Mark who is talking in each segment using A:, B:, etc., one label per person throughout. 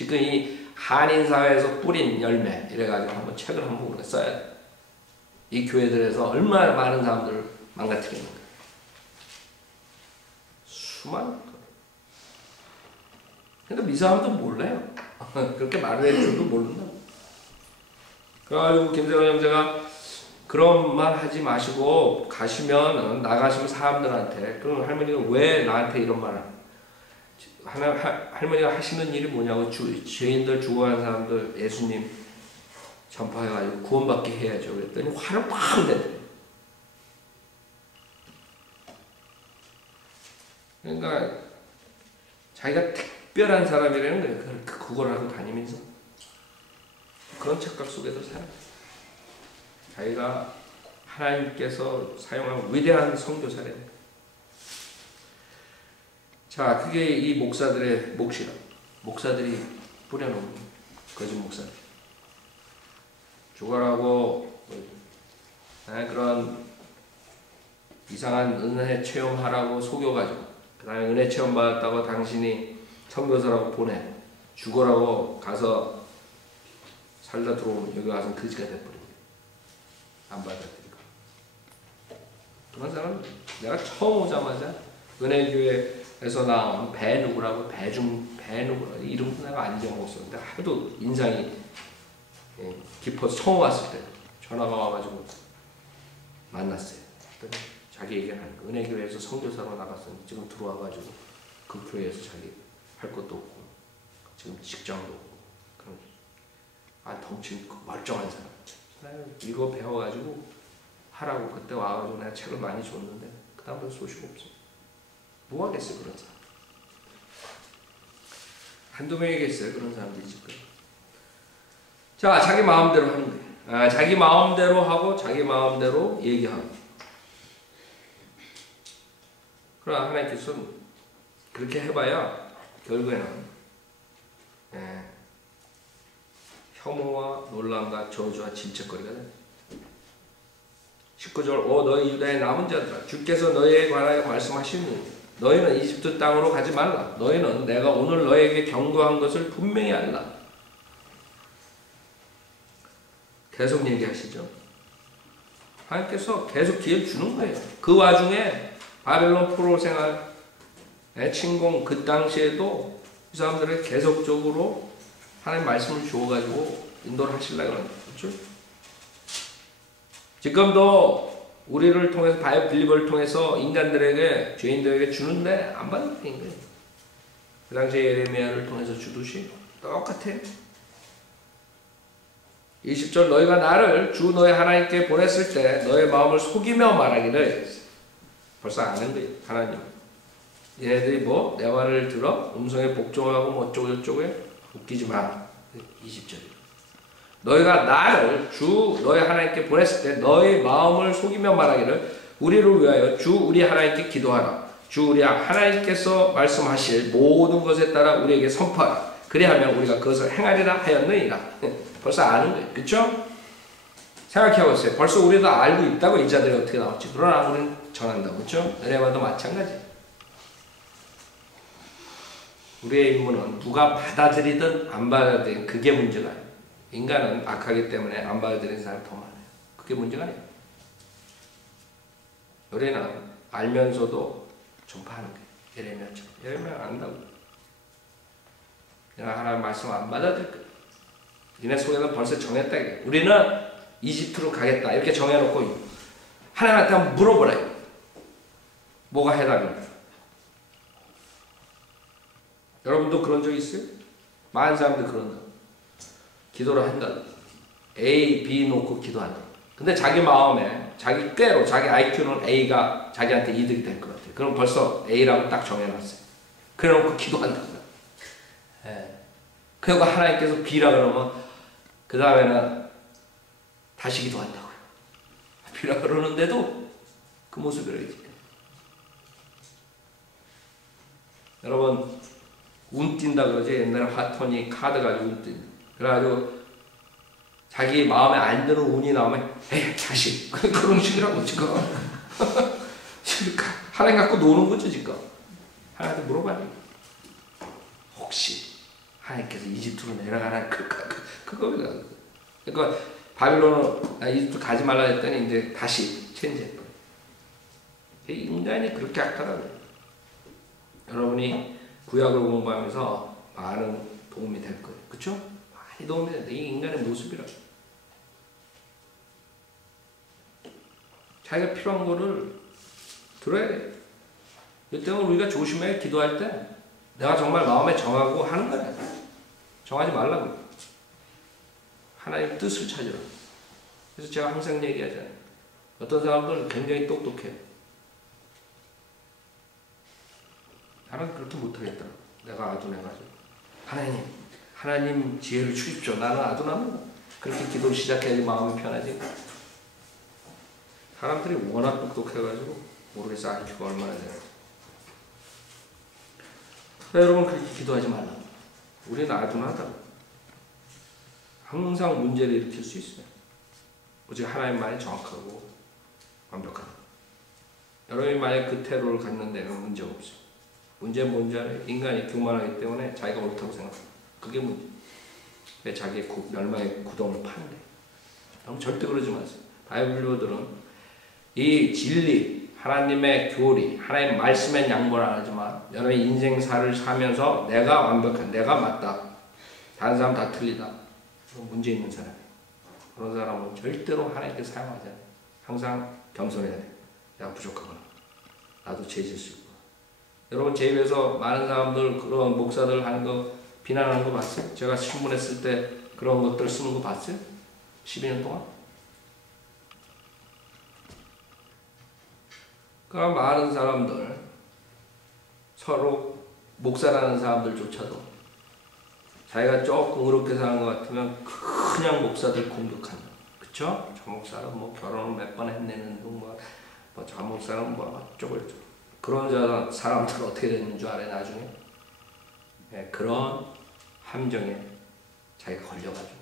A: 지금 이 한인 사회에서 뿌린 열매 이래가지고 한번 책을 한번 우리가 써야 돼. 이 교회들에서 얼마나 많은 사람들을 망가뜨리는가. 수많은 그러니까 이 사람도 몰라요. 그렇게 말을 해 줄도 모른다. 그래가지고 김세원 형제가 그런 말 하지 마시고 가시면 나가시면 사람들한테 그럼 할머니가 왜 나한테 이런 말을 하나 할머니가 하시는 일이 뭐냐고 주, 죄인들 죽어가는 사람들 예수님 전파해가지고 구원받게 해야죠. 그랬더니 화를 확 내더래요. 그러니까 자기가 특별한 사람이라는 거예요. 그, 그걸 하고 다니면서 그런 착각 속에서 살아요. 자기가 하나님께서 사용한 위대한 성교사래. 자, 그게 이 목사들의 몫이라. 목사들이 뿌려놓은 거짓 목사들. 죽어라고 네, 그런 이상한 은혜 체험하라고 속여가지고 그 다음에 은혜 체험 받았다고 당신이 선교사라고 보내 죽어라고 가서 살다 들어오면 여기 와서 거지가 돼버립니다. 안 받아들이고 그런 사람 내가 처음 오자마자 은혜교회 에서 나온 배 누구라고 배중 배 누구라고 이름도 내가 안 적었었는데 하도 인상이 예, 깊어서 처음 왔을 때 전화가 와가지고 만났어요. 자기 얘기를 하는 거. 은혜 교회에서 성교사로 나갔으니 지금 들어와가지고 그 교회에서 자기 할 것도 없고 지금 직장도 없고 그런 아 덩치 멀쩡한 사람. 이거 배워가지고 하라고 그때 와가지고 내가 책을 많이 줬는데 그 다음부터 소식 없어. 뭐 하겠어 그런 사람. 한두 명이겠어요 그런 사람들이 지금. 자 자기 마음대로 하는 거예요. 아, 자기 마음대로 하고 자기 마음대로 얘기하고. 그러나 하나님께서는 그렇게 해봐야 결국에는 예, 혐오와 논란과 저주와 질책거리가 돼. 19절 오 너희 유다의 남은 자들아 주께서 너희에 관하여 말씀하시니 너희는 이집트 땅으로 가지 말라. 너희는 내가 오늘 너희에게 경고한 것을 분명히 알라. 계속 얘기하시죠. 하나님께서 계속 기회 주는 거예요. 그 와중에 바벨론 포로 생활 침공 그 당시에도 이 사람들을 계속적으로 하나님 말씀을 주어가지고 인도를 하시려고 하는 거죠. 지금도 우리를 통해서 바이오 빌리버를 통해서 인간들에게 죄인들에게 주는데 안 받는 거예요. 그 당시에 예레미야를 통해서 주듯이 똑같아요. 20절 너희가 나를 주 너희 하나님께 보냈을 때 너의 마음을 속이며 말하기를 벌써 아는 거예요. 하나님. 얘네들이 뭐 내 말을 들어 음성에 복종하고 뭐 어쩌고 저쩌고에 웃기지 마. 20절. 너희가 나를 주 너희 하나님께 보냈을 때 너희 마음을 속이며 말하기를 우리를 위하여 주 우리 하나님께 기도하라. 주 우리 하나님께서 말씀하실 모든 것에 따라 우리에게 선포하라. 그리하면 우리가 그것을 행하리라 하였느니라. 벌써 아는 거예요. 그렇죠? 생각해 보 세요. 벌써 우리도 알고 있다고 이 자들이 어떻게 나올지. 그러나 우리는 전한다고. 그렇죠? 은혜와도 마찬가지. 우리의 임무는 누가 받아들이든 안 받아들이든 그게 문제가 아니에요. 인간은 악하기 때문에 안 받아들이는 사람이 더 많아요. 그게 문제가 아니에요. 우리는 알면서도 전파하는 거예요. 예레미야처럼. 예레미야 안다고. 내가 하나님 말씀 안 받아들일 거야. 니네 속에는 벌써 정했다. 우리는 이집트로 가겠다. 이렇게 정해놓고 하나님한테 한번 물어보래요. 뭐가 해답입니까? 여러분도 그런 적 있어요? 많은 사람들 그런다. 기도를 한다. A, B 놓고 기도한다. 근데 자기 마음에 자기 꾀로 자기 IQ는 A가 자기한테 이득이 될 것 같아. 그럼 벌써 A라고 딱 정해놨어요. 그래놓고 기도한다. 예. 그리고 하나님께서 B라 그러면 그 다음에는 다시 기도한다고요. B라 그러는데도 그 모습이라지. 여러분 운 띈다 그러죠. 옛날에 화톤이 카드 가지고 운 띈다. 그래가지고 자기 마음에 안 드는 운이 나오면 에이 다시 그런 식이라고 지금 하나님 갖고 노는 거죠 지금 하나님한테 물어봐야 돼 혹시 하나님께서 이집트로 내려가라 그, 그, 그, 그겁니다. 그러니까 바빌론은 아, 이집트 가지 말라 했더니 이제 다시 체인지했다. 인간이 그렇게 악하다고요. 여러분이 구약을 공부하면서 많은 도움이 될 거예요. 그렇죠? 도움이 된다. 이 인간의 모습이라. 자기가 필요한 거를 들어야 돼. 이때는 우리가 조심해 기도할 때 내가 정말 마음에 정하고 하는 거야. 정하지 말라고. 하나님 뜻을 찾으라. 그래서 제가 항상 얘기하잖아요. 어떤 사람들은 굉장히 똑똑해요. 나는 그렇게 못하겠다. 내가 아둔해가지고. 하나님, 하나님 지혜를 주십시오. 나는 아둔합니다. 그렇게 기도 시작해야지 마음이 편하지. 사람들이 워낙 똑똑해가지고 모르겠어 IQ가 얼마나 되나. 여러분 그렇게 기도하지 말라. 우리는 아둔하다. 항상 문제를 일으킬 수 있어요. 오직 하나님 말이 정확하고 완벽하다. 여러분이 만약 그 태도를 갖는다면 문제 없어요. 문제는 뭔지 알아요? 인간이 교만하기 때문에 자기가 옳다고 생각해요. 그게 문제. 왜 자기의 구, 멸망의 구덩을 파는 거예요. 절대 그러지 마세요. 바이블리오들은 이 진리, 하나님의 교리, 하나님 말씀엔 양보를 안 하지만 여러분 인생사를 사면서 내가 완벽한, 내가 맞다. 다른 사람 다 틀리다. 문제 있는 사람이에요. 그런 사람은 절대로 하나님께 사용하지 않아요. 항상 겸손해야 돼. 내가 부족하구나. 나도 죄질 수 있고. 여러분 제 입에서 많은 사람들 그런 목사들 하는 거 비난하는 거 봤어요? 제가 신문에 쓸 때 그런 것들 쓰는 거 봤어요? 12년 동안? 그러니까 많은 사람들 서로 목사라는 사람들조차도 자기가 조금 어렵게 사는 것 같으면 그냥 목사들 공격한다. 그쵸? 저 목사는 뭐 결혼을 몇 번 했내는 둥, 뭐저 목사는 뭐 어쩌고 저쩌고. 그런 사람들 어떻게 되는 줄 알아요, 나중에? 네, 그런 함정에 자기가 걸려가지고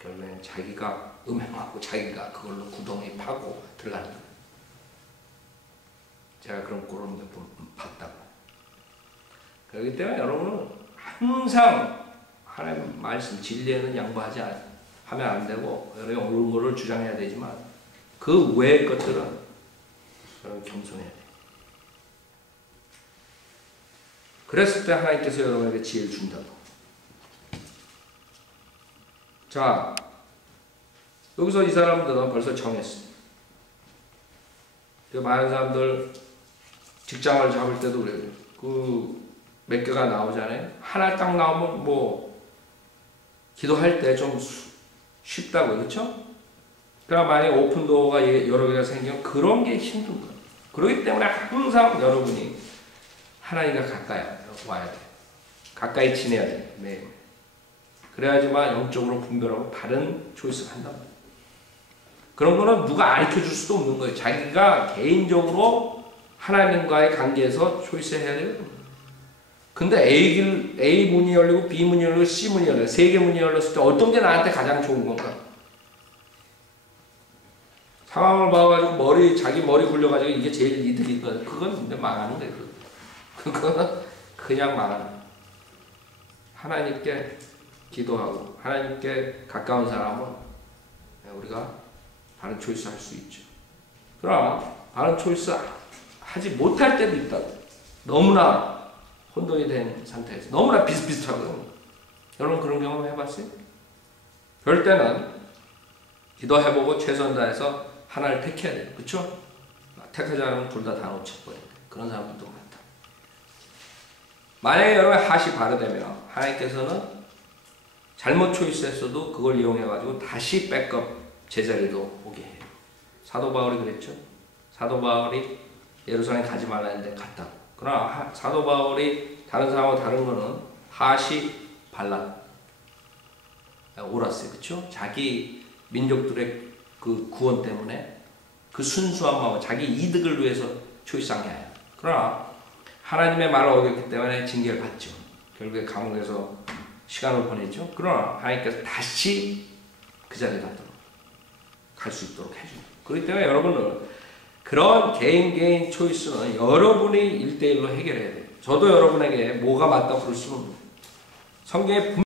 A: 결국엔 자기가 음행하고 자기가 그걸로 구덩이 파고 들어가는. 제가 그런 꼴을 몇 번 봤다고. 그렇기 때문에 여러분은 항상 하나님 말씀 진리에는 양보하지 하면 안 되고 여러분 옳은 거를 주장해야 되지만 그 외의 것들은 여러분 겸손해야 돼. 그랬을 때 하나님께서 여러분에게 지혜를 준다고. 자, 여기서 이 사람들은 벌써 정했어요. 그 많은 사람들 직장을 잡을 때도 그래요. 그 몇 개가 나오잖아요. 하나 딱 나오면 뭐 기도할 때 좀 쉽다고 그렇죠? 그러나 만약 오픈도어가 여러 개가 생기면 그런 게 힘든 거예요. 그렇기 때문에 항상 여러분이 하나님과 가까이 와야 돼. 가까이 지내야 돼. 네. 그래야지만 영적으로 분별하고 바른 초이스를 한단 말이에요. 그런 거는 누가 알려 줄 수도 없는 거예요. 자기가 개인적으로 하나님과의 관계에서 초이스 해야 돼요. 근데 A 길, A 문이 열리고 B 문이 열리고 C 문이 열려요. 세 개 문이 열렸을 때 어떤 게 나한테 가장 좋은 건가? 상황을 봐가지고 머리, 자기 머리 굴려가지고 이게 제일 이득일 거야. 그건 근데 망하는 거예요. 그거는 그냥 망하는 거예요. 하나님께 기도하고 하나님께 가까운 사람은 우리가 바른 초이스 할 수 있죠. 그러나 바른 초이스 하지 못할 때도 있다. 너무나 혼돈이 된 상태에서 너무나 비슷비슷하거든요. 여러분 그런 경험 해봤어요? 그럴 때는 기도해보고 최선 다해서 하나를 택해야 돼요. 그쵸? 택하지 않으면 둘 다 다 놓쳐버려요. 그런 사람들도 많다. 만약에 여러분 핫이 바르되면 하나님께서는 잘못 초이스했어도 그걸 이용해가지고 다시 백업 제자리로 오게 해요. 사도 바울이 그랬죠. 사도 바울이 예루살렘 가지 말라 했는데 갔다. 그러나 사도 바울이 다른 사람하고 다른 거는 핫이 발라 옳았어요. 그렇죠? 자기 민족들의 그 구원 때문에 그 순수한 마음, 자기 이득을 위해서 게 아니야. 그러나 하나님의 말을 어겼기 때문에 징계를 받죠. 결국에 감옥에서 시간을 보냈죠. 그러나 하나님께서 다시 그 자리에 가도록 갈 수 있도록 해줍니다. 그렇기 때문에 여러분은 그런 개인 개인 초이스는 여러분이 일대일로 해결해야 돼요. 저도 여러분에게 뭐가 맞다고 그럴 수는 없어요. 성경에